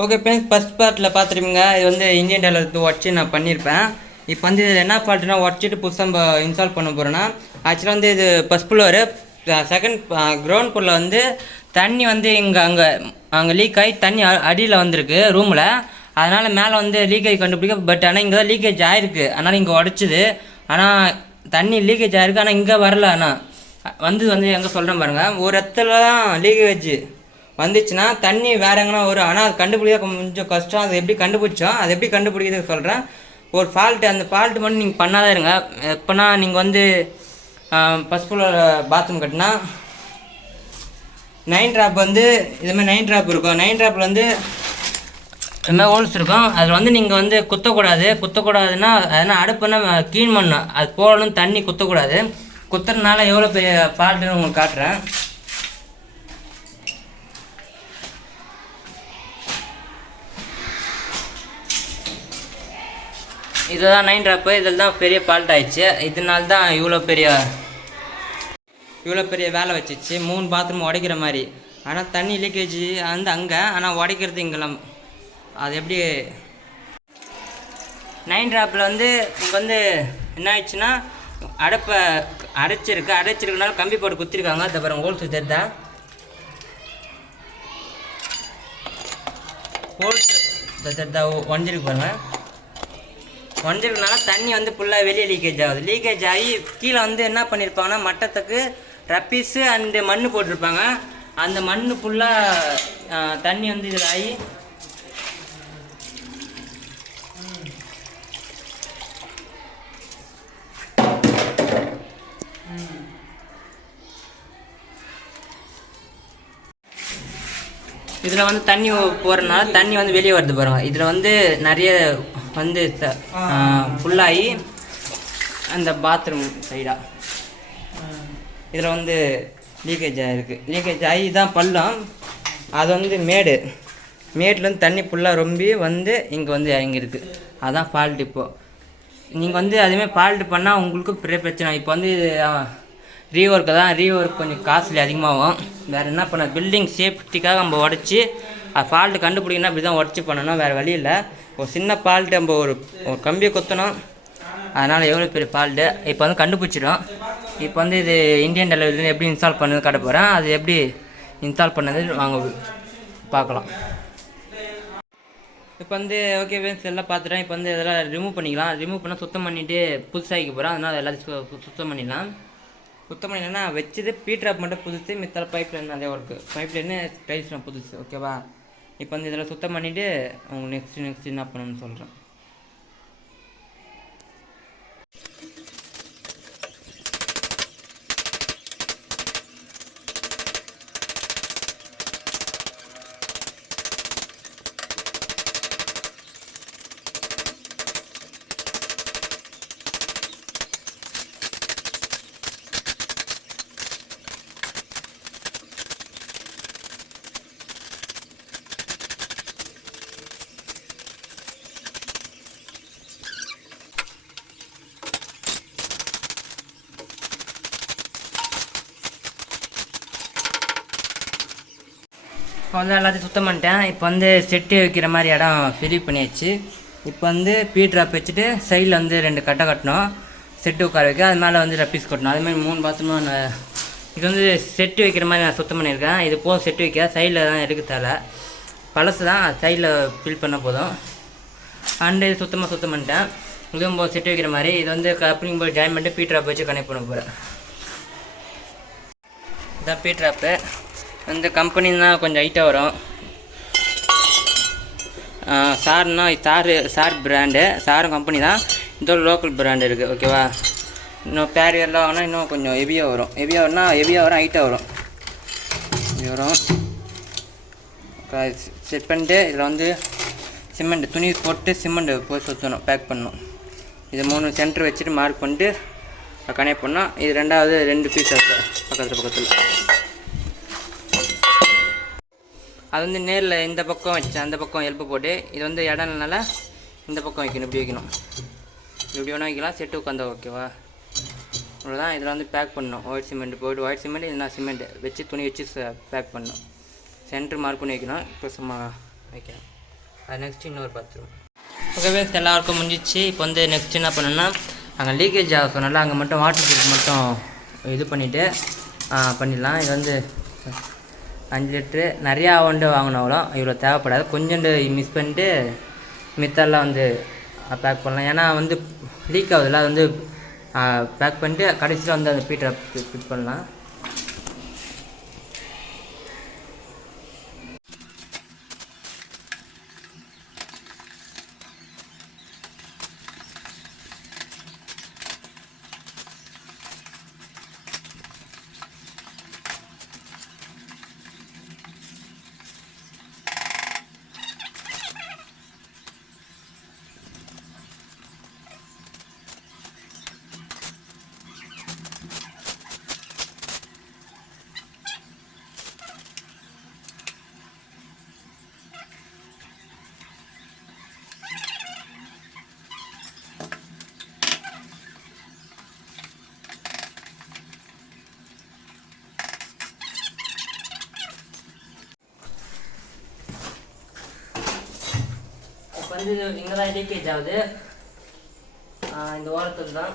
Okay friends, first பார்ட்டில் பார்த்துருப்பீங்க. இது வந்து இந்தியன் டாலர் உடச்சி நான் பண்ணியிருப்பேன். இப்போ வந்து இதில் என்ன ஃபால்ட்டுனா, உடச்சிட்டு புதுசாக இன்ஸ்டால் பண்ண போகிறேன்னா, ஆக்சுவலாக வந்து இது ஃபஸ்ட் ஃப்ளோரு. செகண்ட் கிரவுண்ட் ஃப்ளோரில் வந்து தண்ணி வந்து அங்கே லீக் ஆகி தண்ணி அடியில் வந்திருக்கு ரூமில். அதனால் மேலே வந்து லீக்கேஜ் கண்டுபிடிக்க. பட் ஆனால் இங்கே தான் லீக்கேஜ் ஆகிருக்கு. அதனால் இங்கே உடச்சிது. ஆனால் தண்ணி லீக்கேஜ் ஆகிருக்கு. ஆனால் இங்கே வரல. ஆனால் வந்து எங்கே சொல்கிறேன் பாருங்கள். ஒரு இடத்துல தான் லீக்கேஜ் வந்துச்சுன்னா தண்ணி வேறு எங்கன்னா வரும். ஆனால் அது கண்டுபிடிக்க கொஞ்சம் கஷ்டம். அது எப்படி கண்டுபிடிச்சோம், அது எப்படி கண்டுபிடிக்கிறது சொல்கிறேன். ஒரு ஃபால்ட்டு, அந்த ஃபால்ட்டு மட்டும் நீங்கள் பண்ணாதான் இருங்க. எப்போனா நீங்கள் வந்து ஃபஸ்ட் ஃப்ளோர் பாத்ரூம் கட்டினா 9 ட்ராப் வந்து இதுமாதிரி 9 ட்ராப் இருக்கும். 9 ட்ராப்பில் வந்து இதுமாதிரி ஹோல்ஸ் இருக்கும். அதில் வந்து நீங்கள் வந்து குத்தக்கூடாதுன்னா அதனால் அடுப்புன்னா க்ளீன் பண்ணணும். அது போடணும், தண்ணி குத்தக்கூடாது. குத்துறதுனால எவ்வளோ பெரிய ஃபால்ட்டுன்னு உங்களுக்கு காட்டுறேன். இதுதான் 9 ட்ராப்பு. இதில் தான் பெரிய ஃபால்ட் ஆயிடுச்சு. இதனால தான் இவ்வளோ பெரிய வேலை வச்சிச்சு. 3 பாத்ரூம் உடைக்கிற மாதிரி. ஆனால் தண்ணி லீக்கேஜ் வந்து அங்கே, ஆனால் உடைக்கிறது இங்கெல்லாம். அது எப்படி 9 ட்ராப்பில் வந்து இங்கே வந்து என்ன ஆயிடுச்சுன்னா, அடுப்பை அடைச்சிருக்கனால கம்பி போட்டு குத்திருக்காங்க. அதை பாருங்கள், ஹோல்ஸ் தெரிதா, ஹோல்ஸ் தெரிதா ஒஞ்சிருக்கு பாருங்கள். ஒஞ்சிருக்கனால தண்ணி வந்து ஃபுல்லாக வெளியே லீக்கேஜ் ஆகுது. லீக்கேஜ் ஆகி கீழே வந்து என்ன பண்ணியிருப்பாங்கன்னா, மட்டத்துக்கு ரப்பீஸு அண்டு மண் போட்டிருப்பாங்க. அந்த மண் ஃபுல்லாக தண்ணி வந்து இதில் ஆகி இதில் வந்து தண்ணி போகிறதுனால தண்ணி வந்து வெளியே வருது பாருங்கள். இதில் வந்து நிறைய வந்து ஃபுல்லாகி அந்த பாத்ரூம் சைடாக இதில் வந்து லீக்கேஜ் ஆகிருக்கு. லீக்கேஜ் ஆகி தான் பள்ளம். அது வந்து மேட்லேருந்து தண்ணி ஃபுல்லாக ரொம்பி வந்து இங்கே வந்து இறங்கிருக்கு. அதுதான் ஃபால்ட். இப்போது நீங்கள் வந்து அதுமாதிரி ஃபால்ட்டு பண்ணால் உங்களுக்கு பெரிய பிரச்சனை. இப்போ வந்து ரீஒர்க்கு தான். ரீஒர்க் கொஞ்சம் காஸ்ட்லி அதிகமாகும். வேறு என்ன பண்ண, பில்டிங் சேஃப்டிக்காக நம்ம உடச்சி அது ஃபால்ட்டு கண்டுபிடிக்கணும். அப்படி தான் உடச்சி பண்ணணும், வேறு வழி இல்லை. ஒரு சின்ன ஃபால்ட்டு நம்ம ஒரு கம்பியை கொத்தணும். அதனால் எவ்வளோ பெரிய ஃபால்ட்டு இப்போ வந்து கண்டுபிடிச்சிடும். இப்போ வந்து இது இந்தியன் டெலிவரி எப்படி இன்ஸ்டால் பண்ணது காட்ட போகிறேன். அது எப்படி இன்ஸ்டால் பண்ணது வாங்க பார்க்கலாம். இப்போ வந்து ஓகே ஃப்ரெண்ட்ஸ், எல்லாம் பார்த்துட்டேன். இப்போ வந்து இதெல்லாம் ரிமூவ் பண்ணிக்கலாம். ரிமூவ் பண்ணால் சுத்தம் பண்ணிவிட்டு புதுசாகிக்க போகிறேன். அதனால் எல்லாத்தையும் சுத்தம் பண்ணிடலாம். சுத்தம் பண்ணிடலாம்னா வச்சது பீட்ராப் மட்டும் புதுசு, மித்தால பைப் லைன் அதே ஒர்க்கு. பைப் லைன்னு டைல்ஸ்லாம் புதுசு. ஓகேவா? இப்போ வந்து இதெல்லாம் சுத்தம் பண்ணிவிட்டு உங்களுக்கு நெக்ஸ்ட் என்ன பண்ணணும்னு சொல்கிறேன். வந்து எல்லாத்தையும் சுத்தம் பண்ணிட்டேன். இப்போ வந்து செட்டு வைக்கிற மாதிரி இடம் ஃபில் பண்ணியாச்சு. இப்போ வந்து பீட்ராப் வச்சுட்டு சைடில் வந்து 2 கட்டை கட்டணும். செட்டு உட்கார வைக்க, அது மேலே வந்து ரப்பீஸ் கட்டணும். அதுமாதிரி 3 பாத்ரூமும் இது வந்து செட்டு வைக்கிற மாதிரி நான் சுத்தம் பண்ணியிருக்கேன். இது போதும் செட்டு வைக்க. சைடில் தான் எடுக்க தேவை, பழசு தான். சைடில் ஃபில் பண்ண போதும். அண்டு இது சுத்தம் பண்ணிட்டேன். இதுவும் போது செட்டு வைக்கிற மாதிரி. இது வந்து கப்ளிங் போய் ஜாயின் பண்ணிட்டு பீட்ராப் வச்சு கனெக்ட் பண்ண போகிறேன். இதான் பீட்ராப்பு. இந்த கம்பெனின்னா கொஞ்சம் ஹைட்டாக வரும். Sir brand. சாரும் கம்பெனி தான். இந்த லோக்கல் பிராண்டு இருக்குது. ஓகேவா? இன்னும் பேரியர்லாம் வாங்கினா இன்னும் கொஞ்சம் ஹெவியாக வரும். ஹெவியாக வரும், ஹைட்டாக வரும். செட் பண்ணிட்டு இதில் வந்து சிமெண்ட் துணி போட்டு சிமெண்ட் போய் சுற்றணும், பேக் பண்ணணும். இது 3 சென்டர் வச்சுட்டு மார்க் பண்ணிட்டு கனெக்ட் பண்ணால் இது 2 பீஸ் இருக்குது பக்கத்தில். அது வந்து நேரில் இந்த பக்கம் வச்சு அந்த பக்கம் எல்பு போட்டு, இது வந்து இடம்னால இந்த பக்கம் வைக்கணும். இப்படி வைக்கணும், இப்படி வேணால் வைக்கலாம். செட்டு உட்காந்தா ஓகேவா? அவ்வளோதான். இதில் வந்து பேக் பண்ணணும். ஒயிட் சிமெண்ட் போட்டு, ஒயிட் சிமெண்ட் இல்லைனா சிமெண்ட் வச்சு துணி வச்சு பேக் பண்ணணும். சென்டர் மார்க் பண்ணி வைக்கணும். இப்போ சும்மா வைக்கலாம். அது நெக்ஸ்ட் இன்னொரு பாத்ரூம். ஓகே எல்லாருக்கும் முடிஞ்சிச்சு. இப்போ வந்து நெக்ஸ்ட் என்ன பண்ணணும்னா அங்கே லீக்கேஜ் ஆக சொன்னால அங்கே மட்டும் வாட்டர் ப்ரூஃப் மட்டும் இது பண்ணிவிட்டு பண்ணிடலாம். இது வந்து 5 லிட்ரு நிறையா வாங்கினாவளோ இவ்வளோ தேவைப்படாது. கொஞ்சோண்டு மிஸ் பண்ணிட்டு மித்தெல்லாம் வந்து பேக் பண்ணலாம். ஏன்னா வந்து லீக் ஆகுதுல்ல, அது வந்து பேக் பண்ணிட்டு கடைசியில் வந்து அந்த பீட்டரை ஃபிட் பண்ணலாம். வந்து இங்கே தான் லீக்கேஜ் ஆகுது, இந்த ஓரத்துக்கு தான்.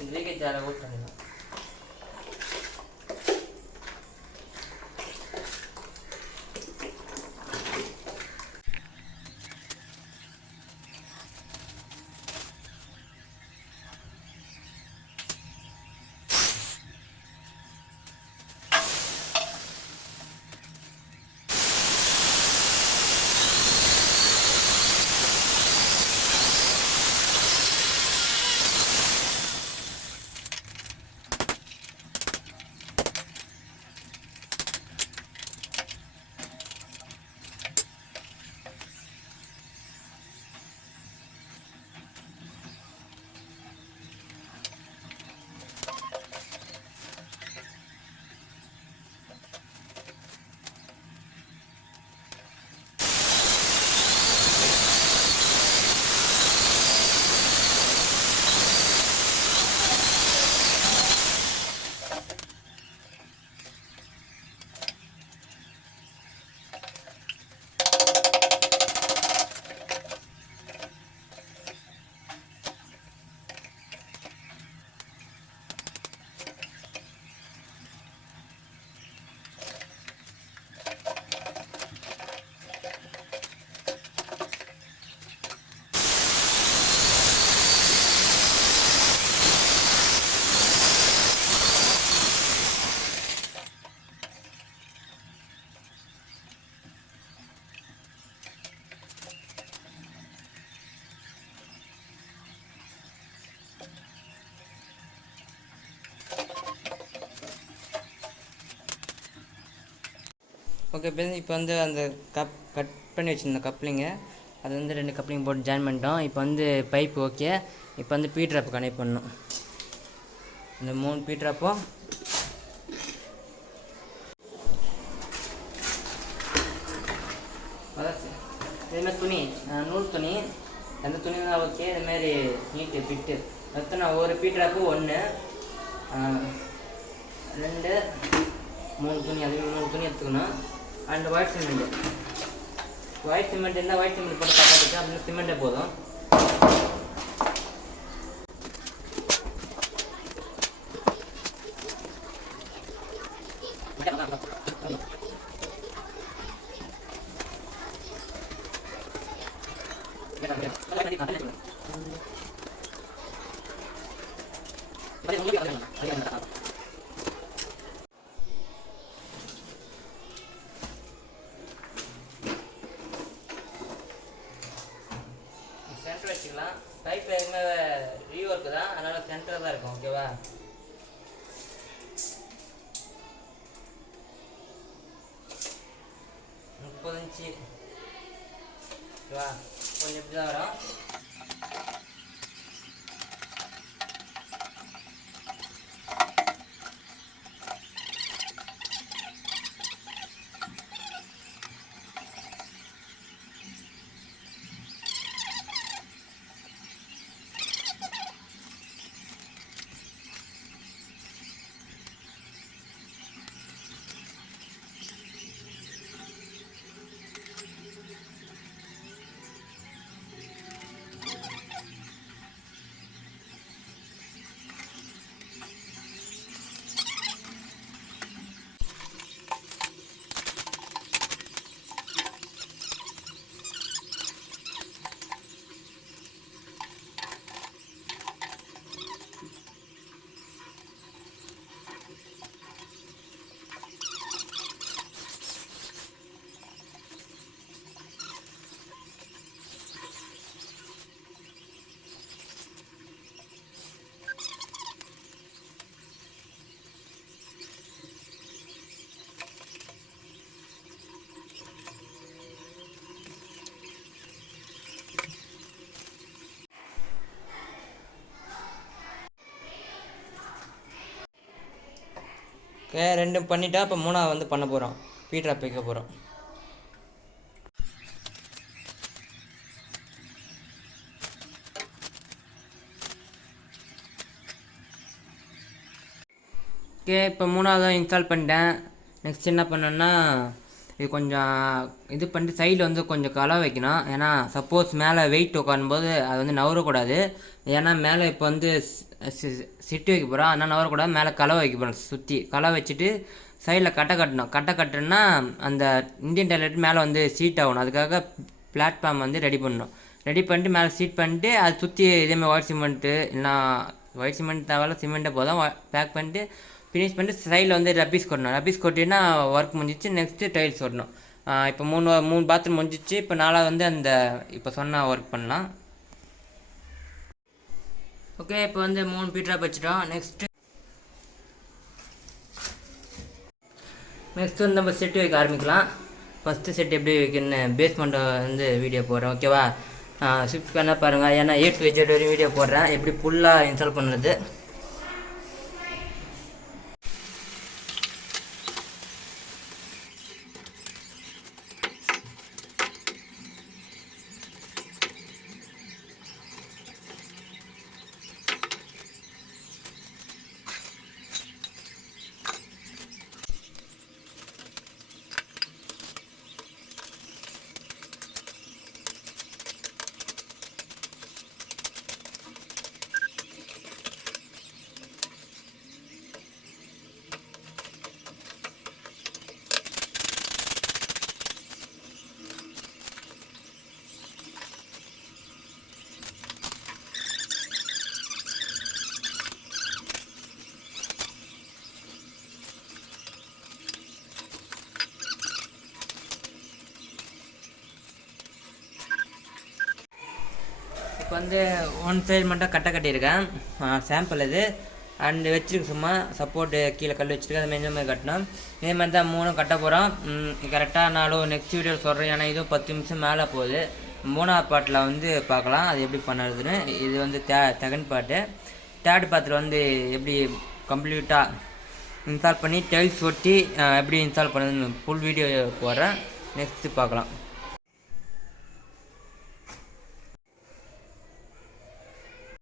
இந்த லீக்கேஜ் ஆகிற ஊற்றுங்க. ஓகே இப்போ வந்து அந்த கட் பண்ணி வச்சுருந்த கப்ளிங்க அது வந்து 2 கப்ளிங் போட்டு ஜாயின் பண்ணிட்டோம். இப்போ வந்து பைப் ஓகே. இப்போ வந்து பீட்ராப் கனெக்ட் பண்ணணும். இந்த 3 பீட்ராப்பும் இதுமாதிரி துணி நூல் துணி எந்த துணி தான் ஓகே. இதுமாரி நீட்டு பிட்டு எத்தனை ஒரு பீட்ராப்பு 1 2 3 துணி, அதுவே 3 துணி எடுத்துக்கணும். அண்ட் ஒயிட் சிமெண்ட் இருந்தால் ஒயிட் சிமெண்ட் போட்டு பார்த்துட்டு அப்படின்னு சிமெண்ட்டே போதும். சென்டர் வச்சுக்கலாம். பைப் எதுவுமே ரீஒர்க்கு தான், அதனால் சென்டர் தான் இருக்கும். ஓகேவா? முப்பது ஓகேவா? கொஞ்சம் இப்படி தான் வரும். ஓகே, 2 பண்ணிட்டா இப்போ 3ஆவது வந்து பண்ண போகிறோம். பீட்ராப் வைக்க போகிறோம். ஓகே, இப்போ 3ஆவதும் இன்ஸ்டால் பண்ணிட்டேன். நெக்ஸ்ட் என்ன பண்ணேன்னா இது கொஞ்சம் இது பண்ணிட்டு சைடில் வந்து கொஞ்சம் களை வைக்கணும். ஏன்னா சப்போஸ் மேலே வெயிட் உட்காரும்போது அது வந்து நவரக்கூடாது. ஏன்னா மேலே இப்போ வந்து சிட்டு வைக்க போகிறோம், அதனால் நவரக்கூடாது. மேலே களை வைக்க போகிறோம். சுற்றி களை வச்சுட்டு சைடில் கட்டை கட்டணும். கட்டை கட்டுன்னா அந்த இந்தியன் டாய்லெட் மேலே வந்து சீட் ஆகணும். அதுக்காக பிளாட்ஃபார்ம் வந்து ரெடி பண்ணணும். ரெடி பண்ணிட்டு மேலே சீட் பண்ணிட்டு அது சுற்றி இதேமாதிரி ஒயிட் சிமெண்ட்டு இல்லைனா ஒயிட் சிமெண்ட் தேவையில்ல, சிமெண்ட்டை போதும் பேக் பண்ணிட்டு ஃபினிஷ் பண்ணிட்டு சைடில் வந்து ரப்பீஸ் கொட்டணும். ரப்பீஸ் கொட்டினா ஒர்க் முடிஞ்சிச்சு. நெக்ஸ்ட்டு டைல்ஸ் வரணும். இப்போ 3 பாத்ரூம் முடிஞ்சிச்சு. இப்போ 4ஆவது வந்து அந்த இப்போ சொன்ன ஒர்க் பண்ணலாம். ஓகே, இப்போ வந்து 3 பீட்ராப் வச்சுட்டோம். நெக்ஸ்ட்டு வந்து நம்ம செட்டு வைக்க ஆரம்பிக்கலாம். ஃபஸ்ட்டு செட் எப்படி வைக்கணுன்னு பேஸ்மெண்ட்டை வந்து வீடியோ போடுறேன். ஓகேவா, ஷிஃப்ட் பண்ண பாருங்கள். ஏன்னா A to Z வரையும் வீடியோ போடுறேன் எப்படி ஃபுல்லாக இன்ஸ்டால் பண்ணுறது. இப்போ வந்து ஒன் சைடு மட்டும் கட்டை கட்டியிருக்கேன், சாம்பிள் இது. அண்டு வச்சுருக்கு சும்மா சப்போர்ட்டு கீழே கல் வச்சுருக்கு. அது மெஞ்ச மாதிரி கட்டணும். இதே மாதிரி தான் 3 கட்ட போகிறோம். கரெக்டாக நானும் நெக்ஸ்ட் வீடியோ சொல்கிறேன். ஏன்னா இதுவும் 10 நிமிஷம் மேலே போகுது. 3ஆவது பாட்டில் வந்து பார்க்கலாம் அது எப்படி பண்ணுறதுன்னு. இது வந்து செகண்ட் பார்ட்டு. தேர்ட் பார்ட்டில் வந்து எப்படி கம்ப்ளீட்டாக இன்ஸ்டால் பண்ணி டைல்ஸ் ஒட்டி எப்படி இன்ஸ்டால் பண்ணுறதுன்னு ஃபுல் வீடியோ போடுறேன். நெக்ஸ்ட்டு பார்க்கலாம்.